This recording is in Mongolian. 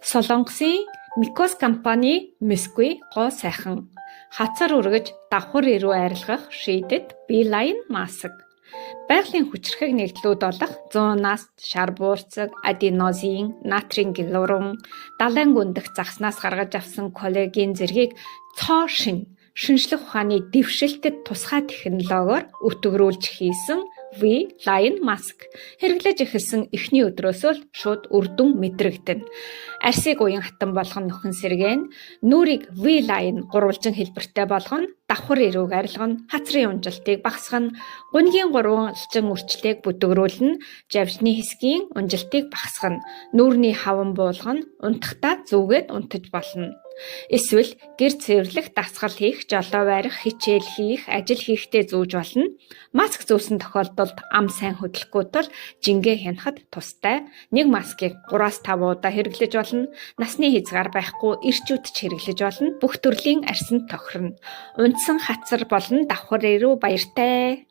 Солонгосын Микос компани Мэсгүй гоо сайхан хацар үргэж давхар ирүү арилгах шийдэт Beeline Mask. Байгалийн хүчрхэг нэгдлүүд болох зуунаас шар буурцаг, аденозин, натрийн галурун, далайн гүндэх загснаас гаргаж авсан коллаген зэргийг цоо шинжлэх ухааны дэвшилтэд тусгай технологиор өтгөрүүлж хийсэн V-Line Mask хэрэглэж эхэлсэн эхний өдрөөсөө л шууд үр дүн мэдрэгдэнэ. Арсыг уян хатан болгоно нөхөн сэргэн, нүрийг V-Line гурвалжин хэлбэртэй болгоно, давхар эрүүг арилгана, хацрын унжилтыг багасгана, гунгийн гурвалжин үрчлэгийг бүдгөрүүлнэ, жавжны хэсгийн унжилтыг багасгана, нүүрний хаван буулгана, унтахтаа зүгээд унтаж болно. Эсвэл гэр цэвэрлэх, дасгал хийх, жолоо барих, хичээл хийх, ажил хийхдээ зүүж болно. Маск зүүсэн тохиолдолд ам сайн хөдлөхгүй тул жингээ хянахад тустай. Нэг маскыг 3-5 удаа хэрэглэж болно. Насны хязгаар байхгүй эрчүүд ч хэрэглэж болно. Бүх төрлийн арсанд тохирно. Унтсан хацар болон давхар эрүү баяртай.